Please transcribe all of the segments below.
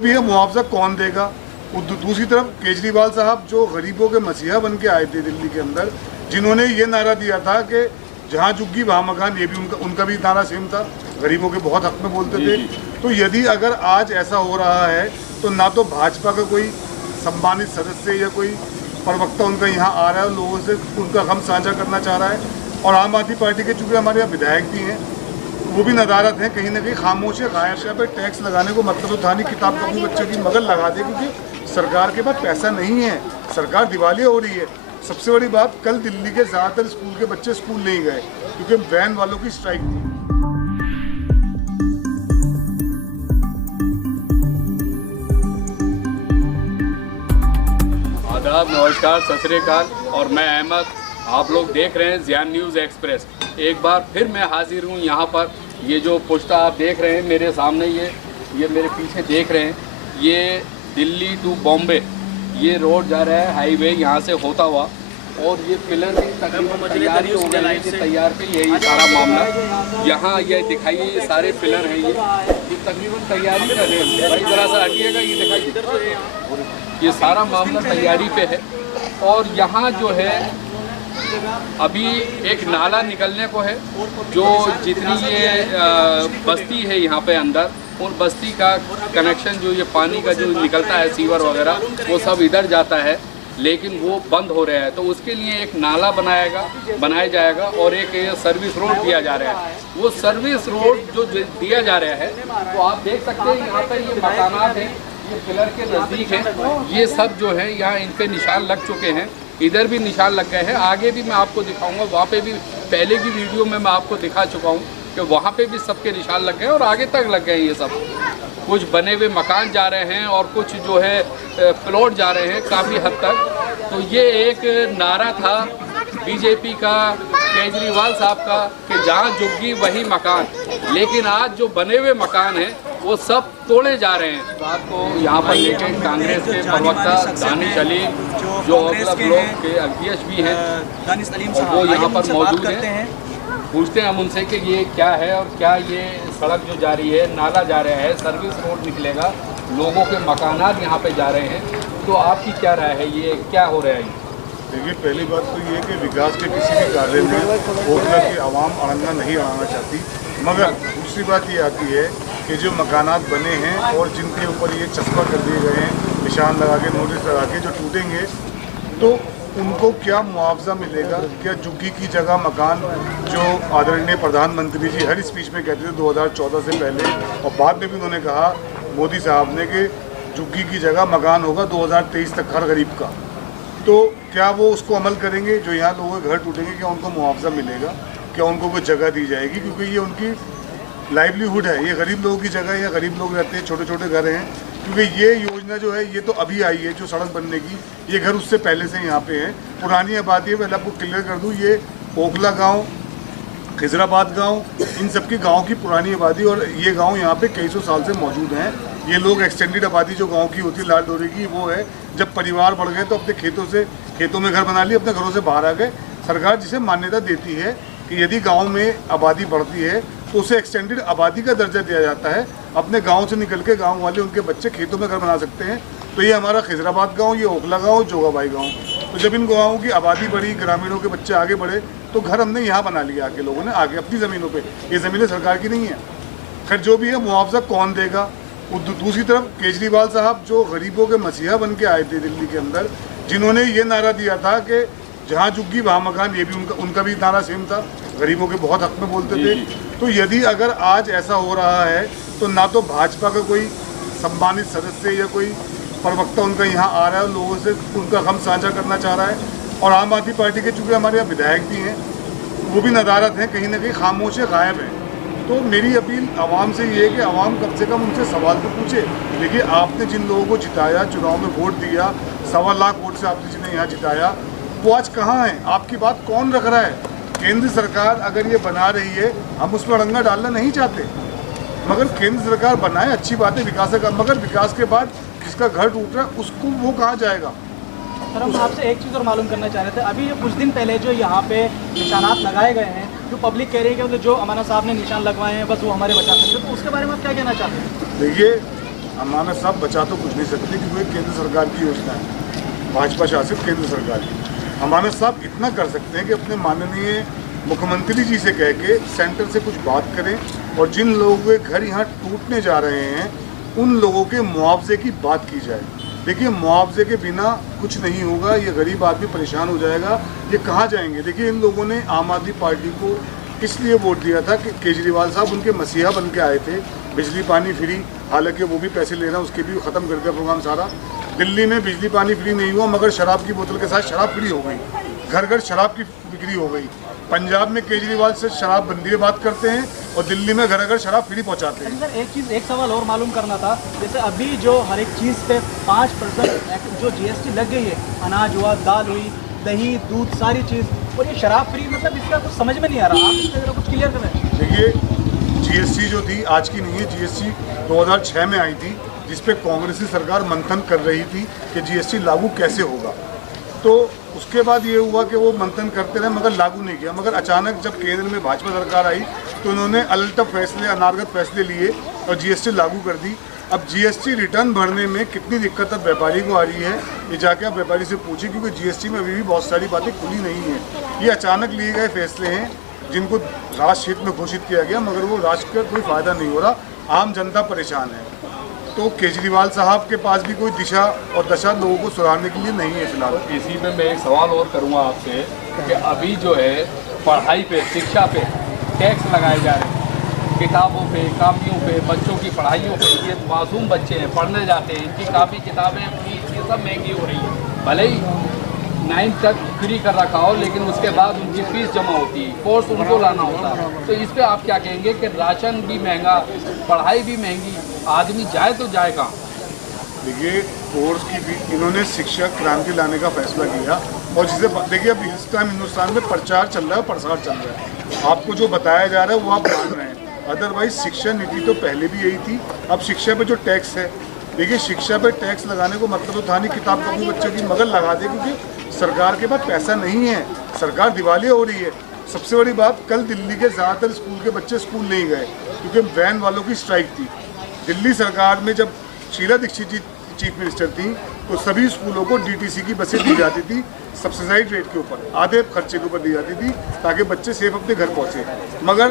भी है मुआवजा कौन देगा। दूसरी तरफ केजरीवाल साहब जो गरीबों के मसीहा बन के आए थे दिल्ली के अंदर, जिन्होंने ये नारा दिया था कि जहाँ झुग्गी वहाँ मकान, ये भी उनका भी नारा सेम था, गरीबों के बहुत हक में बोलते थे। तो यदि अगर आज ऐसा हो रहा है तो ना तो भाजपा का कोई सम्मानित सदस्य या कोई प्रवक्ता उनका यहाँ आ रहा है, लोगों से उनका गम साझा करना चाह रहा है, और आम आदमी पार्टी के चूँकि हमारे यहाँ विधायक भी हैं, वो भी नदारत हैं, कहीं ना कहीं खामोश है। गायशा पे टैक्स लगाने को मतलब तो था नहीं, किताब को अपने बच्चों की मगर लगा दे, क्योंकि सरकार के पास पैसा नहीं है, सरकार दिवालिया हो रही है। सबसे बड़ी बात, कल दिल्ली के ज़्यादातर स्कूल के बच्चे स्कूल नहीं गए क्योंकि वैन वालों की स्ट्राइक थी। आदाब, नमस्कार, सत श्री अकाल, और मैं अहमद। आप लोग देख रहे हैं ज़ियान न्यूज़ एक्सप्रेस। एक बार फिर मैं हाजिर हूँ यहाँ पर। ये जो पोस्टर आप देख रहे हैं मेरे सामने, ये मेरे पीछे देख रहे हैं, ये दिल्ली टू बॉम्बे ये रोड जा रहा है, हाईवे यहाँ से होता हुआ, और ये पिलर तकरीबन तैयारी हो गई है, तैयार पे यही सारा मामला। यहाँ ये दिखाइए, ये सारे पिलर हैं, ये तकरीबन तैयारी कर रहे हैं। भाई ज़रा सा हटिएगा, ये दिखाइए, ये सारा मामला तैयारी पे है। और यहाँ जो है अभी एक नाला निकलने को है, जो जितनी ये बस्ती है यहाँ पे अंदर, उन बस्ती का कनेक्शन जो ये पानी का जो निकलता है सीवर वगैरह, वो सब इधर जाता है, लेकिन वो बंद हो रहा है। तो उसके लिए एक नाला बनाया जाएगा और एक सर्विस रोड दिया जा रहा है। वो सर्विस रोड जो दिया जा रहा है, तो आप देख सकते हैं यहाँ पर ये मकानात हैं, ये पिलर के नज़दीक हैं, ये सब जो है यहाँ इन पे निशान लग चुके हैं। इधर भी निशान लग गए हैं, आगे भी मैं आपको दिखाऊंगा। वहाँ पे भी पहले की वीडियो में मैं आपको दिखा चुका हूँ कि वहाँ पे भी सबके निशान लग गए और आगे तक लग गए हैं। ये सब कुछ बने हुए मकान जा रहे हैं और कुछ जो है प्लॉट जा रहे हैं काफ़ी हद तक। तो ये एक नारा था बीजेपी का, केजरीवाल साहब का, कि जहाँ झुग्गी वही मकान। लेकिन आज जो बने हुए मकान हैं वो सब तोड़े जा रहे हैं। बात को यहाँ पर लेके कांग्रेस के प्रवक्ता दानिश अलीम, जो ओखला ब्लॉक के अध्यक्ष भी हैं, वो यहाँ पर मौजूद हैं। पूछते हैं हम उनसे कि ये क्या है और क्या ये सड़क जो जा रही है, नाला जा रहा है, सर्विस रोड निकलेगा, लोगों के मकानात यहाँ पे जा रहे हैं, तो आपकी क्या राय है, ये क्या हो रहा है? देखिए, पहली बात तो ये है कि विकास के किसी भी कार्य में ओखला की आवाम अड़ंगा नहीं अड़ाना चाहती, मगर दूसरी बात ये आती है कि जो मकानात बने हैं और जिनके ऊपर ये चस्पा कर दिए गए हैं, निशान लगा के, नोटिस लगा के, जो टूटेंगे तो उनको क्या मुआवजा मिलेगा? क्या झुग्गी की जगह मकान, जो आदरणीय प्रधानमंत्री जी हर स्पीच में कहते थे 2014 से पहले, और बाद में भी उन्होंने कहा मोदी साहब ने कि झुग्गी की जगह मकान होगा 2023 तक हर गरीब का, तो क्या वो उसको अमल करेंगे? जो यहाँ लोगों के घर टूटेंगे, क्या उनको मुआवजा मिलेगा? क्या उनको कोई जगह दी जाएगी? क्योंकि ये उनकी लाइवलीहुड है, ये गरीब लोगों की जगह है, या गरीब लोग रहते हैं, छोटे छोटे घर हैं। क्योंकि ये योजना जो है ये तो अभी आई है, जो सड़क बनने की, ये घर उससे पहले से यहाँ पे है, पुरानी आबादी है। पहले आपको क्लियर कर दूँ, ये ओखला गांव, खिजराबाद गांव, इन सब के गांव की पुरानी आबादी, और ये गांव यहाँ पे कई सौ साल से मौजूद हैं। ये लोग एक्सटेंडेड आबादी जो गांव की होती है, लाल डोरे की, वो है। जब परिवार बढ़ गए तो अपने खेतों में घर बना लिए, अपने घरों से बाहर आ गए। सरकार जिसे मान्यता देती है कि यदि गाँव में आबादी बढ़ती है तो उसे एक्सटेंडेड आबादी का दर्जा दिया जाता है। अपने गांव से निकल के गांव वाले, उनके बच्चे खेतों में घर बना सकते हैं। तो ये हमारा खिजराबाद गांव, ये ओखला गांव, जोगाबाई गांव। तो जब इन गाँवों की आबादी बढ़ी, ग्रामीणों के बच्चे आगे बढ़े, तो घर हमने यहाँ बना लिया आके लोगों ने, आगे अपनी ज़मीनों पे। ये ज़मीनें सरकार की नहीं है। खैर, जो भी है, मुआवजा कौन देगा? दूसरी तरफ केजरीवाल साहब जो गरीबों के मसीहा बन के आए थे दिल्ली के अंदर, जिन्होंने ये नारा दिया था कि जहाँ झुग्गी वहाँ मकान, ये भी उनका भी नारा सेम था, गरीबों के बहुत हक में बोलते थे। तो यदि अगर आज ऐसा हो रहा है तो ना तो भाजपा का कोई सम्मानित सदस्य या कोई प्रवक्ता उनका यहाँ आ रहा है, लोगों से उनका गम साझा करना चाह रहा है, और आम आदमी पार्टी के चूँकि हमारे यहाँ विधायक भी हैं, वो भी नदारत हैं, कहीं ना कहीं खामोश है, गायब हैं। तो मेरी अपील आवाम से ये है कि आवाम कम से कम उनसे सवाल तो पूछे। देखिए, आपने जिन लोगों को जिताया, चुनाव में वोट दिया, 1.25 लाख वोट से आपने जिन्हें यहाँ जिताया, वो आज कहाँ हैं? आपकी बात कौन रख रहा है? केंद्र सरकार अगर ये बना रही है, हम उस पर अड़ंगा डालना नहीं चाहते, मगर केंद्र सरकार बनाए, अच्छी बात है, विकास का, मगर विकास के बाद जिसका घर टूट रहा है उसको वो कहाँ जाएगा? सर, हम आपसे एक चीज़ और मालूम करना चाह रहे थे। अभी कुछ दिन पहले जो यहाँ पे निशानात लगाए गए हैं, जो पब्लिक कह रही है कि जो अमाना साहब ने निशान लगवाए हैं बस वो हमारे बचा सकते हैं, तो उसके बारे में आप क्या कहना चाहते हैं? देखिए, हमारा साहब बचा तो कुछ नहीं सकते क्योंकि केंद्र सरकार की योजना है, भाजपा शासित केंद्र सरकार की। हमारा साहब इतना कर सकते हैं कि अपने माननीय मुख्यमंत्री जी से कह के सेंटर से कुछ बात करें और जिन लोगों के घर यहाँ टूटने जा रहे हैं उन लोगों के मुआवजे की बात की जाए। देखिए, मुआवजे के बिना कुछ नहीं होगा, ये गरीब आदमी परेशान हो जाएगा, ये कहाँ जाएंगे। देखिए, इन लोगों ने आम आदमी पार्टी को इसलिए वोट दिया था कि केजरीवाल साहब उनके मसीहा बन के आए थे, बिजली पानी फ्री, हालांकि वो भी पैसे ले रहे हैं, उसके भी ख़त्म कर दिया प्रोग्राम सारा। दिल्ली में बिजली पानी फ्री नहीं हुआ मगर शराब की बोतल के साथ शराब फ्री हो गई, घर घर शराब की बिक्री हो गई। पंजाब में केजरीवाल से शराब बंदी की बात करते हैं और दिल्ली में घर घर शराब फ्री पहुंचाते हैं। सर, एक सवाल और मालूम करना था, जैसे अभी जो हर एक चीज़ पे 5% जो GST लग गई है, अनाज हुआ, दाल हुई, दही, दूध, सारी चीज़, और ये शराब फ्री, मतलब इसका कुछ समझ में नहीं आ रहा। आप इसमें जरा कुछ क्लियर करें। देखिए, GST जो थी आज की नहीं है, GST 2006 में आई थी, जिस पे कांग्रेसी सरकार मंथन कर रही थी कि GST लागू कैसे होगा। तो उसके बाद ये हुआ कि वो मंथन करते रहे मगर लागू नहीं किया। मगर अचानक जब केंद्र में भाजपा सरकार आई तो उन्होंने अलटब फैसले, अनारगत फैसले लिए और GST लागू कर दी। अब GST रिटर्न भरने में कितनी दिक्कत अब व्यापारी को आ रही है, ये जाके आप व्यापारी से पूछिए, क्योंकि GST में अभी भी बहुत सारी बातें खुली नहीं है। ये अचानक लिए गए फैसले हैं जिनको राष्ट्र हित में घोषित किया गया, मगर वो राष्ट्र का कोई फ़ायदा नहीं हो रहा, आम जनता परेशान है। तो केजरीवाल साहब के पास भी कोई दिशा और दशा लोगों को सुधारने के लिए नहीं है फिलहाल। इसी पे मैं एक सवाल और करूँगा आपसे कि अभी जो है पढ़ाई पे, शिक्षा पे टैक्स लगाए जा रहे हैं, किताबों पे, कापियों पे, बच्चों की पढ़ाइयों पे। ये मासूम बच्चे हैं, पढ़ने जाते हैं, इनकी कापी किताबें, फीस, ये सब महंगी हो रही है। भले ही 9 तक फ्री कर रखा हो, लेकिन उसके बाद उनकी फीस जमा होती है, कोर्स उनको लाना होता है। तो इस पे आप क्या कहेंगे कि राशन भी महंगा, पढ़ाई भी महंगी, आदमी जाए तो जाए कहाँ? देखिए, कोर्स की भी इन्होंने शिक्षा क्रांति लाने का फैसला किया और जिसे देखिए अब इस टाइम हिंदुस्तान में प्रचार चल रहा है, प्रसार चल रहा है। आपको जो बताया जा रहा है वो आप मान रहे हैं, अदरवाइज शिक्षा नीति तो पहले भी यही थी। अब शिक्षा पे जो टैक्स है, देखिए शिक्षा पे टैक्स लगाने को मतलब तो था नहीं किताब कॉपी बच्चों की, मगर लगा दे क्योंकि सरकार के पास पैसा नहीं है, सरकार दिवालिया हो रही है। सबसे बड़ी बात, कल दिल्ली के ज़्यादातर स्कूल के बच्चे स्कूल नहीं गए क्योंकि वैन वालों की स्ट्राइक थी। दिल्ली सरकार में जब शीला दीक्षित जी चीफ मिनिस्टर थी तो सभी स्कूलों को DTC की बसें दी जाती थी, सब्सिडाइज रेट के ऊपर, आधे खर्चे के ऊपर दी जाती थी ताकि बच्चे सेफ अपने घर पहुँचे। मगर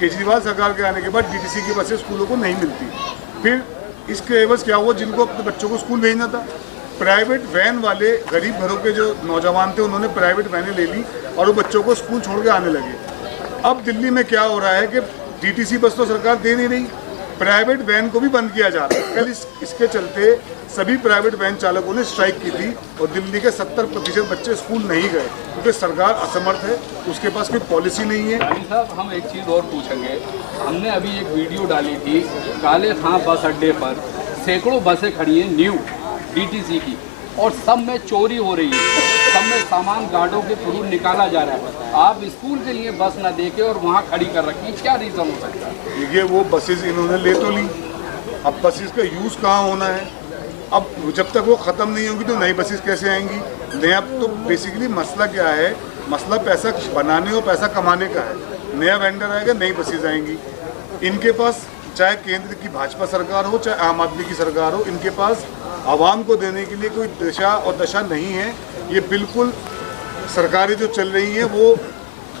केजरीवाल सरकार के आने के बाद DTC की बसें स्कूलों को नहीं मिलती। फिर इसके एवज क्या हुआ, जिनको अपने बच्चों को स्कूल भेजना था, प्राइवेट वैन वाले गरीब घरों के जो नौजवान थे उन्होंने प्राइवेट वैनें ले ली और वो बच्चों को स्कूल छोड़ के आने लगे। अब दिल्ली में क्या हो रहा है कि DTC बस तो सरकार दे नहीं रही, प्राइवेट वैन को भी बंद किया जा रहा है। कल इसके चलते सभी प्राइवेट वैन चालकों ने स्ट्राइक की थी और दिल्ली के 70% बच्चे स्कूल नहीं गए क्योंकि सरकार असमर्थ है, उसके पास कोई पॉलिसी नहीं है। रानी साहब, हम एक चीज़ और पूछेंगे। हमने अभी एक वीडियो डाली थी, काले खां बस अड्डे पर सैकड़ों बसें खड़ी हैं न्यू DTC की, और सब में चोरी हो रही है, सब में सामान गार्डों के थ्रू निकाला जा रहा है। आप स्कूल के लिए बस ना देके और वहाँ खड़ी कर रखी, क्या रीज़न हो सकता है? देखिए, वो बसेस इन्होंने ले तो ली, अब बसेस का यूज़ कहाँ होना है, अब जब तक वो ख़त्म नहीं होगी तो नई बसेस कैसे आएंगी? नया तो बेसिकली मसला क्या है, मसला पैसा बनाने और पैसा कमाने का है। नया वेंडर आएगा, नई बसेस आएंगी। इनके पास चाहे केंद्र की भाजपा सरकार हो चाहे आम आदमी की सरकार हो, इनके पास आवाम को देने के लिए कोई दिशा और दशा नहीं है। ये बिल्कुल सरकारें जो चल रही हैं वो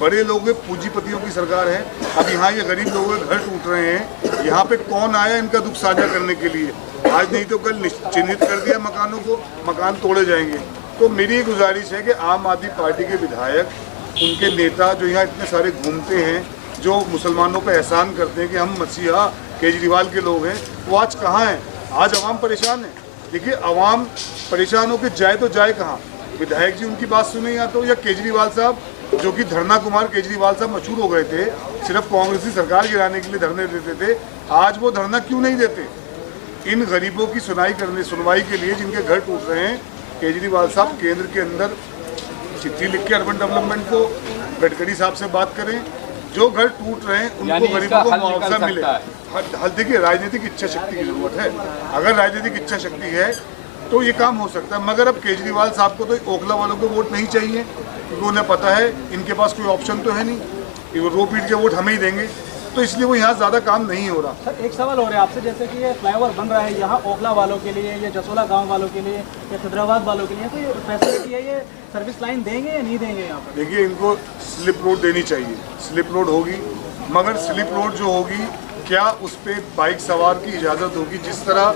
बड़े लोगों पूंजीपतियों की सरकार है। अब यहाँ ये गरीब लोगों के घर टूट रहे हैं, यहाँ पे कौन आया इनका दुख साझा करने के लिए? आज नहीं तो कल चिन्हित कर दिया मकानों को, मकान तोड़े जाएंगे। तो मेरी ये गुजारिश है कि आम आदमी पार्टी के विधायक, उनके नेता जो यहाँ इतने सारे घूमते हैं, जो मुसलमानों पर एहसान करते हैं कि हम मसीहा केजरीवाल के लोग हैं, वो आज कहाँ हैं? आज आवाम परेशान है। देखिए, आवाम परेशान होकर जाए तो जाए कहाँ? विधायक जी उनकी बात सुने या तो, या केजरीवाल साहब, जो कि धरना कुमार केजरीवाल साहब मशहूर हो गए थे, सिर्फ कांग्रेसी सरकार गिराने के लिए धरने देते थे, आज वो धरना क्यों नहीं देते? इन गरीबों की सुनवाई के लिए जिनके घर टूट रहे हैं, केजरीवाल साहब केंद्र के अंदर चिट्ठी लिख के अर्बन डेवलपमेंट को, गडकरी साहब से बात करें, जो घर टूट रहे हैं उनको गरीबों को मुआवजा मिले। हल देखिए, राजनीतिक इच्छा शक्ति की जरूरत है। अगर राजनीतिक इच्छा शक्ति है तो ये काम हो सकता है। मगर अब केजरीवाल साहब को तो ओखला वालों को वोट नहीं चाहिए क्योंकि उन्हें पता है इनके पास कोई ऑप्शन तो है नहीं, रो पीट के वोट हमें ही देंगे। तो इसलिए वो यहाँ ज़्यादा काम नहीं हो रहा। सर एक सवाल हो रहा है आपसे, जैसे कि ये फ्लाईओवर बन रहा है यहाँ ओखला वालों के लिए, ये जसोला गांव वालों के लिए या खिदराबाद वालों के लिए, तो ये फैसिलिटी है, ये सर्विस लाइन देंगे या नहीं देंगे यहाँ पर? देखिए, इनको स्लिप रोड देनी चाहिए, स्लिप रोड होगी, मगर स्लिप रोड जो होगी क्या उस पर बाइक सवार की इजाज़त होगी? जिस तरह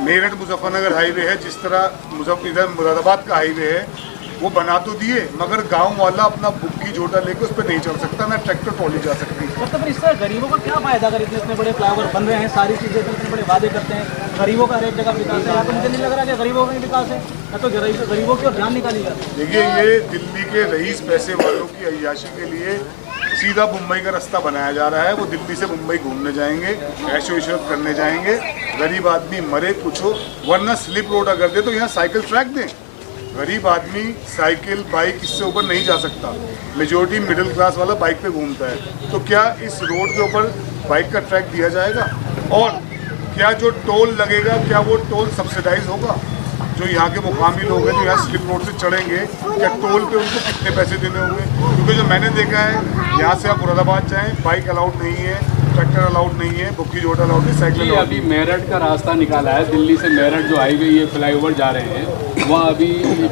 मेरठ मुजफ्फरनगर हाईवे है, जिस तरह इधर मुरादाबाद का हाईवे है, वो बना तो दिए, मगर गांव वाला अपना बुग्गी जोटा लेके उस पर नहीं चल सकता, ना ट्रैक्टर ट्रॉली जा सकती। मतलब इससे गरीबों का क्या फायदा अगर इतने बड़े फ्लाईओवर बन रहे हैं, सारी चीज़ें इतने बड़े वादे करते हैं, गरीबों का हर एक जगह विकास है, या तो मुझे नहीं लग रहा कि गरीबों का ही विकास है, या तो गरीबों की और जान निकाली जाती है। देखिए, ये दिल्ली के रईस पैसे वालों की अय्याशी के लिए सीधा मुंबई का रास्ता बनाया जा रहा है। वो दिल्ली से मुंबई घूमने जाएंगे, ऐशो इशरत करने जाएंगे, गरीब आदमी मरे कुछ हो, वरना स्लिप रोड अगर दे तो यहाँ साइकिल ट्रैक दें। गरीब आदमी साइकिल बाइक इससे ऊपर नहीं जा सकता, मेजोरिटी मिडिल क्लास वाला बाइक पे घूमता है, तो क्या इस रोड के ऊपर बाइक का ट्रैक दिया जाएगा? और क्या जो टोल लगेगा क्या वो टोल सब्सिडाइज होगा? जो यहाँ के मुकामी लोग हैं जो यहाँ स्लिप रोड से चढ़ेंगे, क्या टोल पे उनको कितने पैसे देने होंगे? क्योंकि जो मैंने देखा है, यहाँ से आप मुरादाबाद जाएँ, बाइक अलाउड नहीं है, ट्रैक्टर अलाउड नहीं है, बुग्गी जोट अलाउड नहीं, साइकिल अलाउड। अभी मेरठ का रास्ता निकाला है, दिल्ली से मेरठ जो हाईवे ये फ्लाईओवर जा रहे हैं, वह अभी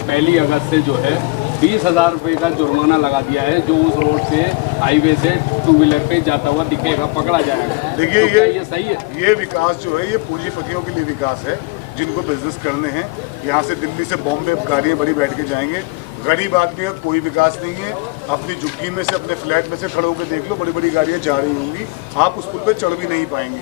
1 अगस्त से जो है 20,000 रुपये का जुर्माना लगा दिया है, जो उस रोड से हाईवे से 2 व्हीलर पे जाता हुआ दिखेगा, पकड़ा जाएगा। देखिए, तो ये सही है? ये विकास जो है ये पूंजीपतियों के लिए विकास है, जिनको बिजनेस करने हैं। यहाँ से दिल्ली से बॉम्बे गाड़ियाँ बड़ी बैठ के जाएंगे, गरीब आदमी का कोई विकास नहीं है। अपनी झुग्गी में से, अपने फ्लैट में से खड़े होकर देख लो, बड़ी बड़ी गाड़ियाँ जा रही होंगी, आप उस पुल पे चढ़ भी नहीं पाएंगे।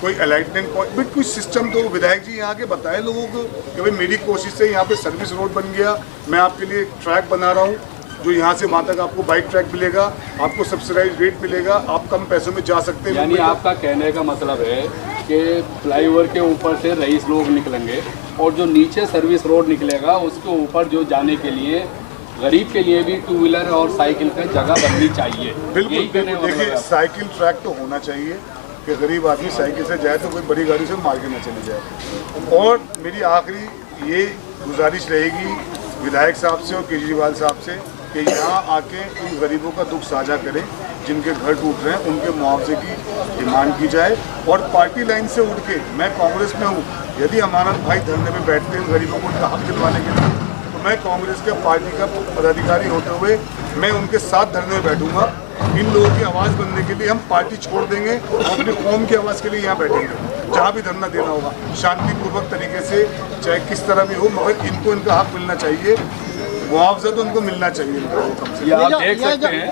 कोई अलाइटमेंट पॉइंट, बट कुछ सिस्टम तो विधायक जी यहाँ के बताएं लोगों को कि भाई मेरी कोशिश से यहाँ पे सर्विस रोड बन गया, मैं आपके लिए ट्रैक बना रहा हूँ, जो यहाँ से वहाँ तक आपको बाइक ट्रैक मिलेगा, आपको सब्सिडाइज रेट मिलेगा, आप कम पैसों में जा सकते हैं। यानी आपका कहने का मतलब है कि फ्लाईओवर के ऊपर से रईस लोग निकलेंगे और जो नीचे सर्विस रोड निकलेगा उसके ऊपर जो जाने के लिए गरीब के लिए भी 2 व्हीलर और साइकिल पे जगह बननी चाहिए। बिल्कुल, देखिए साइकिल ट्रैक तो होना चाहिए कि गरीब आदमी साइकिल से जाए तो कोई बड़ी गाड़ी से मार के न चली जाए। और मेरी आखिरी ये गुजारिश रहेगी विधायक साहब से और केजरीवाल साहब से कि यहाँ आके इन गरीबों का दुख साझा करें, जिनके घर टूट रहे हैं, उनके मुआवजे की डिमांड की जाए। और पार्टी लाइन से उठ के, मैं कांग्रेस में हूँ, यदि अमानत भाई धरने में बैठते हैं गरीबों को उनका हक दिलवाने के लिए, तो मैं कांग्रेस के पार्टी का पदाधिकारी होते हुए मैं उनके साथ धरने में बैठूंगा। इन लोगों की आवाज़ बनने के लिए हम पार्टी छोड़ देंगे और अपनी कौम की आवाज़ के लिए यहाँ बैठेंगे। जहाँ भी धरना देना होगा शांतिपूर्वक तरीके से, चाहे किस तरह भी हो, मगर इनको इनका हक मिलना चाहिए, मुआवजा तो उनको मिलना चाहिए। ये आप देख सकते हैं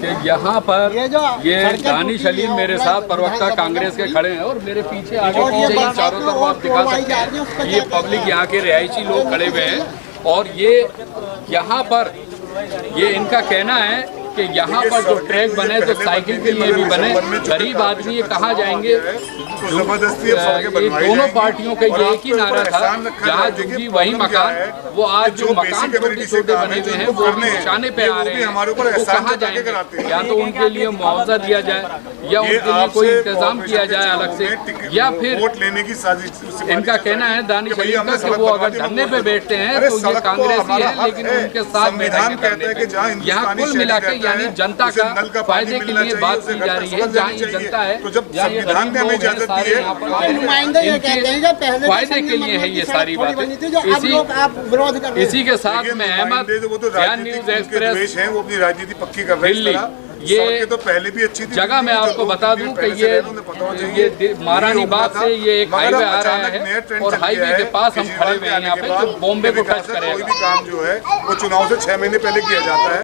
कि यहाँ पर ये दानिश अलीम मेरे साथ प्रवक्ता कांग्रेस के खड़े हैं और मेरे पीछे आगे पीछे चारों तरफ आप दिखा सकते हैं ये पब्लिक यहाँ के रिहायशी लोग खड़े हुए हैं। और ये यहाँ पर ये इनका कहना है कि यहाँ पर जो ट्रैक बने तो साइकिल के लिए भी बने, गरीब आदमी ये कहाँ जाएंगे? ये दोनों पार्टियों का ये एक ही नारा था, जहाँ झुग्गी वही मकान, वो आज जो मकान छोटे छोटे बने हुए हैं वो निशाने पे आ रहे हैं, वो कहाँ जाएंगे? या तो उनके लिए मुआवजा दिया जाए या उनके लिए कोई इंतजाम किया जाए अलग से, या फिर वोट लेने की साजिश। इनका कहना है दानिश अलीम का कि वो अगर धरने पे बैठते हैं तो ये कांग्रेसी है, लेकिन उनके साथ बैठेंगे। यहाँ कुल मिला के यानी जनता का फायदे के लिए बात की जा रही है, जहाँ ये जनता है, जहाँ ये गरीब लोग हैं, सारे यहाँ पर फायदे के लिए है ये सारी बातें। इसी के साथ में अहमद, ज्ञान न्यूज एक्सप्रेस है, वो अपनी राजनीति पक्की कर रहे हैं। ये तो पहले भी अच्छी थी जगह, मैं आपको बता दूं कि ये महारानी बाग से ये एक हाईवे आ रहा है और हाईवे के पास हम खड़े हुए हैं यहाँ पे, जो बॉम्बे को टच करेगा। कोई भी काम जो है वो चुनाव से 6 महीने पहले किया जाता है।